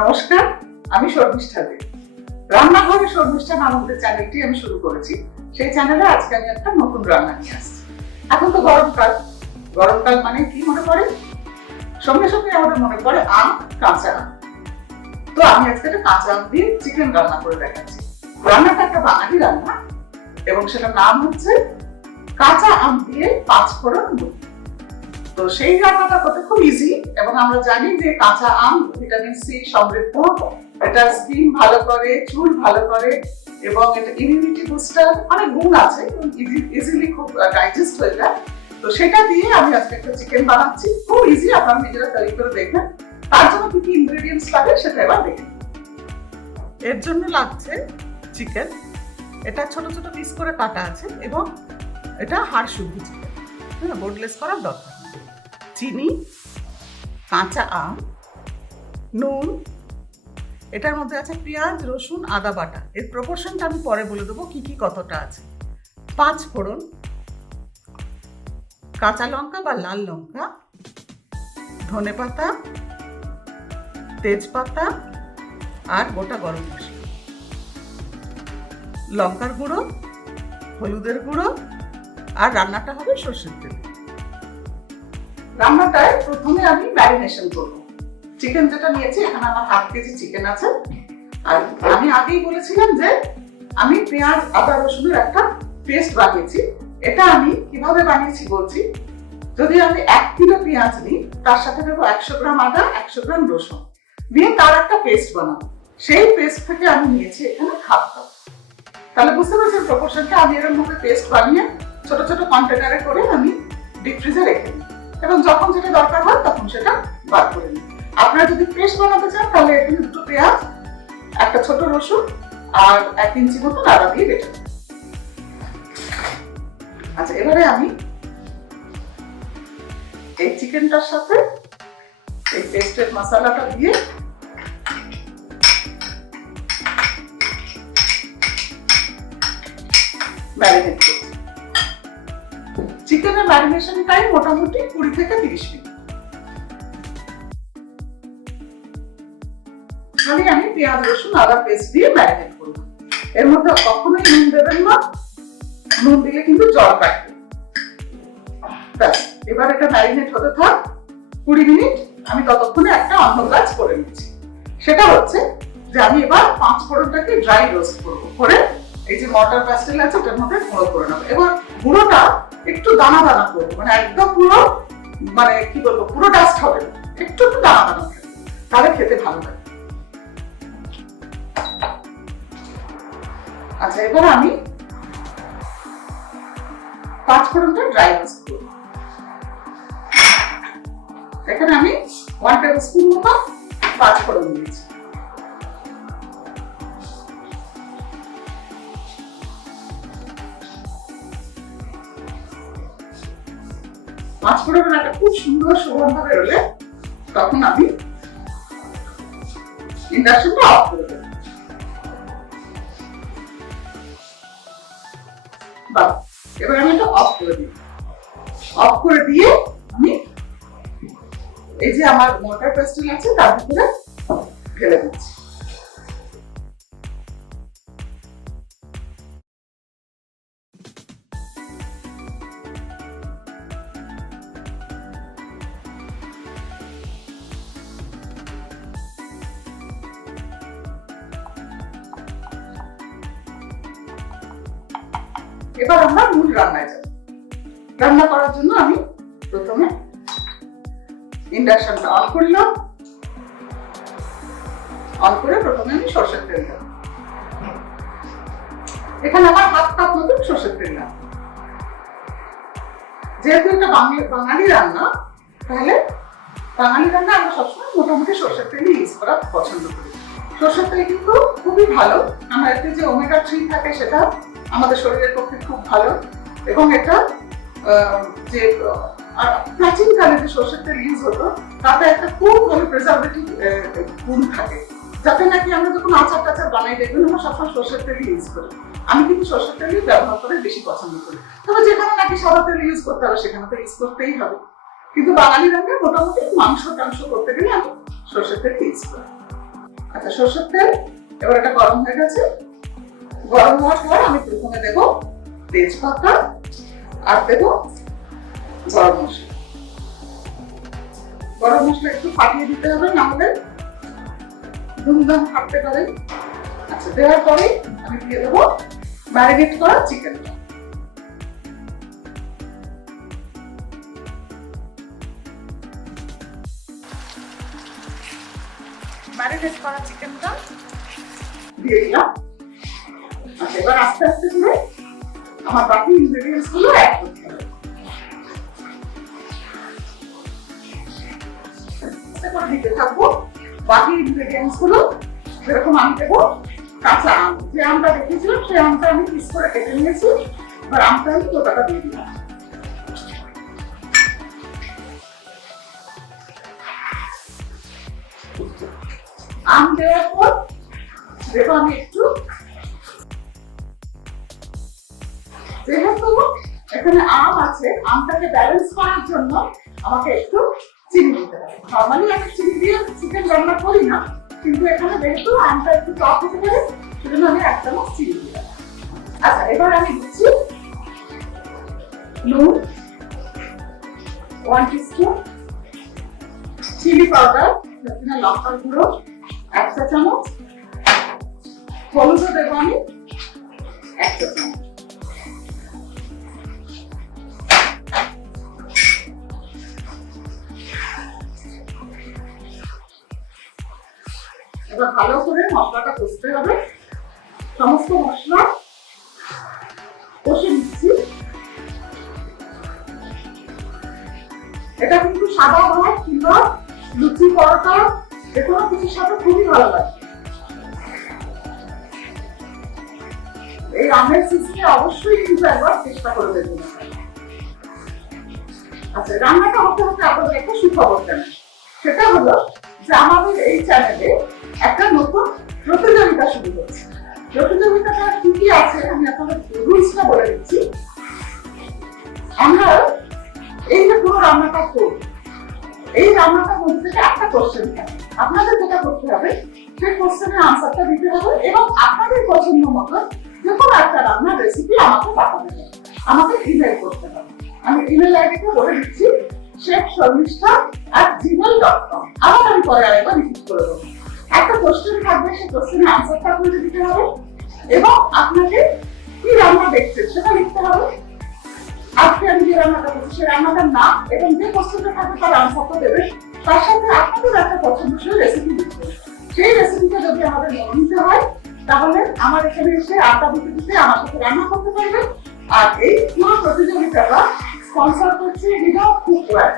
নমস্কার, আমি শর্মিষ্ঠা দে। রান্নাঘরে শর্মিষ্ঠা নামক যে চ্যানেলটি আমি শুরু করেছি, সেই চ্যানেলে আজকে আমি একটা নতুন রান্না নিয়ে আসছি। এখন তো গরমকাল, গরমকাল মানে কি মনে পড়ে? সঙ্গে সঙ্গে আমাদের মনে পড়ে আম, কাঁচা আম। তো আমি আজকে একটা কাঁচা আম দিয়ে চিকেন রান্না করে দেখাচ্ছি। রান্নাটা একটা বাঙালি রান্না এবং সেটার নাম হচ্ছে কাঁচা আম দিয়ে পাঁচফোড়ন মুড়ি। তো সেই রান্নাটা করতে খুব ইজি এবং আমরা জানি যে কাঁচা আম ভিটামিন সি সমৃদ্ধ। এটা স্কিন ভালো করে, চুল ভালো করে এবং এটা ইমিউনিটি বুস্টার, অনেক গুণ আছে, ইজিলি খুব ডাইজেস্ট হয়ে যায়। তো সেটা দিয়ে আমি আজকে একটা চিকেন বানাচ্ছি, খুব ইজি, আপনারা নিজেরা তৈরি করে দেখবেন। তার জন্য কি কি ইনগ্রেডিয়েন্টস লাগে সেটা এবার দেখে। এর জন্য লাগছে চিকেন, এটা ছোট ছোট পিস করে কাটা আছে এবং এটা হাড় শুদ্ধ চিকেন, বোনলেস করার দরকার। চিনি, কাঁচা আম, নুন, এটার মধ্যে আছে পেঁয়াজ, রসুন, আদা বাটা। এর প্রপোর্শনটা আমি পরে বলে দেবো কি কি কতটা আছে। 5 ফোড়ন, কাঁচা লঙ্কা বা লাল লঙ্কা, ধনেপাতা, তেজপাতা আর গোটা গরম মশলা, লঙ্কার গুঁড়ো, হলুদের গুঁড়ো, আর রান্নাটা হবে সর্ষের তেল। রান্নাটায় প্রথমে আমি ম্যারিনেশন করব। চিকেন যেটা নিয়েছি, এখানে আমার 1/2 কেজি চিকেন আছে। আর আমি আগেই বলেছিলাম যে আমি পেঁয়াজ, আদা, রসুনের একটা পেস্ট বানিয়েছি। এটা আমি কিভাবে বানিয়েছি বলছি। যদি আমি 1 কিলো পেঁয়াজ নিই, তার সাথে দেবো 100 গ্রাম আদা, 100 গ্রাম রসুন, দিয়ে তার একটা পেস্ট বানাবো। সেই পেস্ট থেকে আমি নিয়েছি এখানে 1/2 কাপ। তাহলে বুঝতে পারছেন প্রপোর্শনটা। আমি এর মধ্যে পেস্ট বানিয়ে ছোট ছোট কন্টেনারে করে আমি ডিপ ফ্রিজে রেখে দিই এবং যখন যেটা দরকার হয় তখন সেটা বার করে নিই। আপনারা যদি পেস্ট বানাতে চান তাহলে এখানে 2 পেঁয়াজ, একটা ছোট রসুন আর 1 ইঞ্চি মতো আদা দিয়ে বেটে দেব। আচ্ছা, এবারে আমি এই চিকেনটার সাথে এই পেস্টের মশলাটা দিয়ে ম্যারিনেট করছি। চিকেনের ম্যারিনেশন টাইম মোটামুটি 20 থেকে 30 মিনিট। খালি আমি পেঁয়াজ, রসুন, আদা পেস্ট দিয়ে ম্যারিনেট করব। এর মধ্যে কখনোই নুন দেবেন না, নুন দিলে কিন্তু জল কাটবে। ব্যাস, এবার এটা ম্যারিনেট হতে থাক 20 মিনিট। আমি ততক্ষণে একটা অন্য কাজ করে নিচ্ছি। সেটা হচ্ছে যে আমি এবার 5 ফোড়নটাকে ড্রাই রোস্ট করব। করে এই যে মর্টার প্যাস্টেল আছে ওটার মধ্যে গুঁড়ো করে নেবো। এবার গুঁড়োটা একটু দানা দানা করবো, মানে একদম পুরো, মানে কি বলবো, পুরো ডাস্ট হবে না, একটু একটু দানা দানা থাকবে, তাহলে খেতে ভালো লাগে। আচ্ছা, এবার আমি 5 ফোড়নটা ড্রাই রোস্ট করব। এখানে আমি 1 টেবিল স্পুন মতো 5 ফোড়ন দিয়েছি। পাঁচ ফোড়নের একটা খুব সুন্দর সুগন্ধ বেরোলে তখন আমি ইন্ডাকশনটা অফ করে দেব। এবার আমি এটা অফ করে দিই। অফ করে দিয়ে আমি এই যে আমার মর্টার পেস্টেল আছে তার ভিতরে ঢেলে দিচ্ছি। এবার আমরা মূল রান্নায় যাব। রান্না করার জন্য আমি প্রথমে ইন্ডাকশনটা অন করলাম। অন করে প্রথমে আমি সরষের তেল দেব। এখানে আমার 1/2 কাপ মতো সরষের তেল দেব। যেহেতু এটা বাঙালি রান্না, তাহলে বাঙালি রান্না আমরা সবসময় মোটামুটি সরষের তেল ইউজ করা পছন্দ করি। সরষের তেল কিন্তু খুবই ভালো, আমার এতে যে ওমেগা 3 থাকে সেটা আমাদের শরীরের পক্ষে খুব ভালো। এবং এটা যে প্রাচীনকালে যে সরষের তেল ইউজ হতো তাতে একটা খুব ভালো প্রিজারভেটিভ গুণ থাকে, যাতে নাকি আমরা যখন আচার টাচার বানাই দেখবেন আমরা সবসময় সরষের তেল ইউজ করি। আমি কিন্তু সরষের তেল ব্যবহার করে বেশি পছন্দ করি। তবে যেখানে নাকি সাদা তেল ইউজ করতে হবে সেখানে তো ইউজ করতেই হবে, কিন্তু বাঙালি রান্নায় মোটামুটি মাংস টাংস করতে গেলে আমি সরষের তেল ইউজ করি। আচ্ছা, সরষের তেল এবার এটা গরম হয়ে গেছে। গরম হওয়ার পর আমি প্রথমে দেব তেজপাতা আর দেব গরম মশলা। গরম মশলা একটু ফাটিয়ে দিতে হবে, না হলে ধুমধাম ফাটতে পারে। আচ্ছা, দেওয়ার পরে আমি দিয়ে দেবো ম্যারিনেট করা চিকেনটা। ম্যারিনেট করা চিকেনটা দিয়ে দিলাম। আচ্ছা, এবার আস্তে আস্তে করে আমার বাকি ইনগ্রেডিয়েন্টস গুলো অ্যাড করতে হবে। দিতে থাকবো বাকি ইনগ্রেডিয়েন্টস গুলো। যেরকম আমি দেবো কাঁচা আম, যে আমটা দেখেছিলাম সেই আমটা আমি পিস করে কেটে নিয়েছি। এবার আমটা আমি গোটাটা দিয়ে দিলাম। আম দেওয়ার পর দেবো আমি একটু, যেহেতু এখানে আম আছে, আমটাকে ব্যালেন্স করার জন্য আমাকে একটু চিনি দিতে হবে। নর্মালি আমি চিনি দিয়ে চিকেন রান্না করি না, কিন্তু এখানে যেহেতু আমটা একটু টক হতে পারে, সেজন্য আমি 1 চামচ চিনি দিলাম। আচ্ছা, এবার আমি দিচ্ছি নুন 1 টিস্পুন, চিলি পাউডার, লঙ্কার গুঁড়ো 1 চা চামচ, হলুদও দেবো আমি 1 চা চামচ। এবার ভালো করে মশলাটা কষতে হবে। সমস্ত মশলা কষে নিচ্ছি। এটা কিন্তু সাদা ভাত কিংবা লুচি পরোটা যেকোনো কিছুর সাথে খুবই ভালো লাগে। এই আমের সিজনে অবশ্যই কিন্তু একবার চেষ্টা করে দেখুন। আচ্ছা, রান্নাটা হতে হতে আপনাদের একটা সুখবর জানাই। সেটা হলো যে আমাদের এই চ্যানেলে একটা নতুন প্রতিযোগিতা শুরু হচ্ছে। প্রতিযোগিতাটা কি কি আছে আমি আপনাদের রুলসটা বলে দিচ্ছি। আমরা এই যে পুরো রান্নাটা করব, এই রান্নাটার মধ্যে থেকে একটা কোশ্চেন থাকে। আপনাদের যেটা করতে হবে, সেই কোশ্চেনের আনসারটা দিতে হবে এবং আপনাদের পছন্দ মতো যে কোনো একটা রান্নার রেসিপি আমাকে পাঠাতে হবে, আমাকে ইমেল করতে হবে। আমি ইমেল আইডিটা বলে দিচ্ছি, chefsharmishta@gmail.com। আবার আমি পরে আরেকবার রিপিট করে দেবো। একটা কোশ্চেন থাকবে, সেই কোশ্চেনের আনসারটা আপনাকে দিতে হবে এবং আপনাকে কি রান্না দেখছেন সেটা লিখতে হবে। আজকে আমি যে রান্নাটা করছি সেই রান্নাটার নাম এবং যে কোশ্চেনটা থাকবে তার আনসারটা দেবেন। তার সাথে আপনাদের একটা পছন্দসই রেসিপি দিতে। সেই রেসিপিটা যদি আমাদের মনে নিতে হয়, তাহলে আমার এখানে এসে আটা দিতে দিতে আমার সাথে রান্না করতে পারবেন। আর এই পুরো প্রতিযোগিতাটা স্পন্সর করছে রিনভ কুকওয়্যার।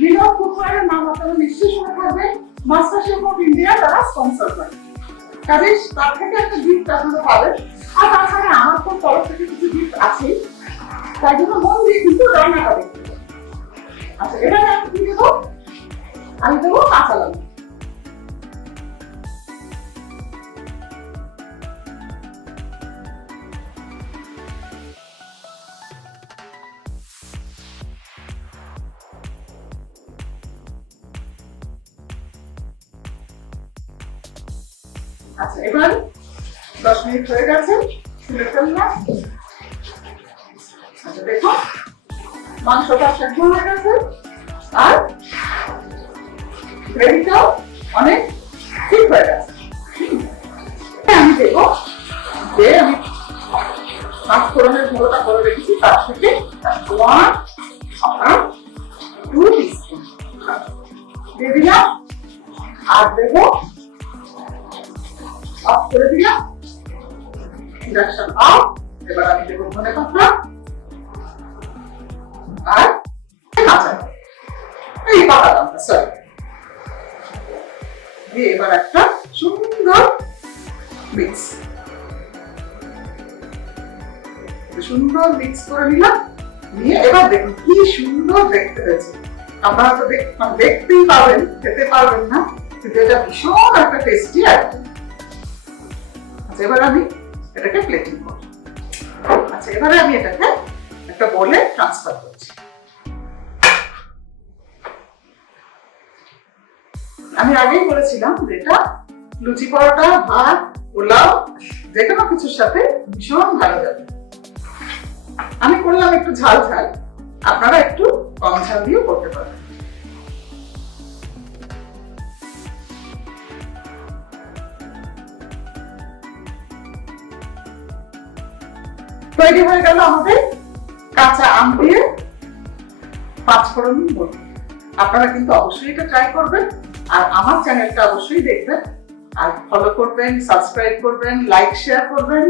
রিনভ কুকওয়্যারের নাম আপনারা নিশ্চয়ই শুনে থাকবেন, মাস্টার শেফ অফ ইন্ডিয়া তারা স্পন্সর করে। কাজে তার থেকে একটা গিফট আপনারা পাবেন। আর তাছাড়া আমার তো তরফ থেকে কিছু গিফট আছে, তাই জন্য মন দিয়ে কিন্তু রান্নাটা দেখতে হবে। আচ্ছা, এবারে আমি কি দেবো? আমি দেবো কাঁচা লঙ্কা। আচ্ছা, এবার 10 মিনিট হয়ে গেছে, তুলে ফেললাম। আচ্ছা, দেখো মাংসটা সেদ্ধ হয়ে গেছে আর গ্রেভিটাও অনেক ঠিক হয়ে গেছে। আমি দেবো যে আমি পাঁচফোড়নের গুঁড়োটা করে রেখেছি, তার থেকে 1 আর 2 টিস্পুন দিয়ে দিলাম। আর দেবো অফ করে দিলাম, ইন্ডাকশন অফ। এবার আমি দেবো ধনেপাতা আর কাঁচা এই পাতা লঙ্কা, সরি দিয়ে এবার একটা সুন্দর মিক্স করে নিলাম। নিয়ে এবার দেখুন কি সুন্দর দেখতে হয়েছে। আপনারা তো দেখতেই পাবেন, খেতে পারবেন না, কিন্তু এটা ভীষণ একটা টেস্টি আইটেম। আচ্ছা, এবার আমি এটাকে প্লেটিং করব। আচ্ছা, এবারে আমি এটাকে একটা বোলে ট্রান্সফার করছি। আমি আগেই বলেছিলাম যেটা লুচি পরোটা, ভাত, পোলাও, যে কোনো কিছুর সাথে ভীষণ ভালো যাবে। আমি করলাম একটু ঝাল ঝাল, আপনারা একটু কম ঝাল দিয়েও করতে পারেন। তৈরি হয়ে গেল আমাদের কাঁচা আম দিয়ে পাঁচফোড়ন বড়ি। আপনারা কিন্তু অবশ্যই এটা ট্রাই করবেন, আর আমার চ্যানেলটা অবশ্যই দেখবেন, আর ফলো করবেন, সাবস্ক্রাইব করবেন, লাইক শেয়ার করবেন।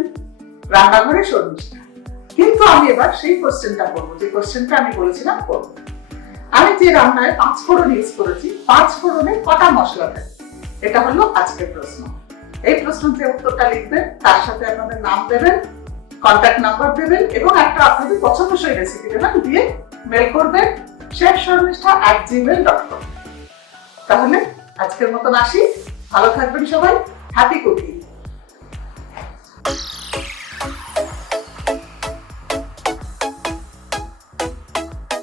রান্নাঘরে শর্মিষ্ঠা। কিন্তু আমি এবার সেই কোশ্চেনটা করবো, যে কোশ্চেনটা আমি বলেছিলাম করবো। আমি যে রান্নায় পাঁচফোড়ন ইউজ করেছি, পাঁচফোড়নে কটা মশলা থাকে, এটা হলো আজকের প্রশ্ন। এই প্রশ্নের যে উত্তরটা লিখবেন, তার সাথে আপনাদের নাম দেবেন, কন্ট্যাক্ট নাম্বার দেবেন এবং একটা আপনাদের পছন্দসই রেসিপি দেবেন, দিয়ে মেল করবেন chefsharmishta@gmail.com। তাহলে আজকের মতন আসি, ভালো থাকবেন সবাই, হ্যাপি কুকিং।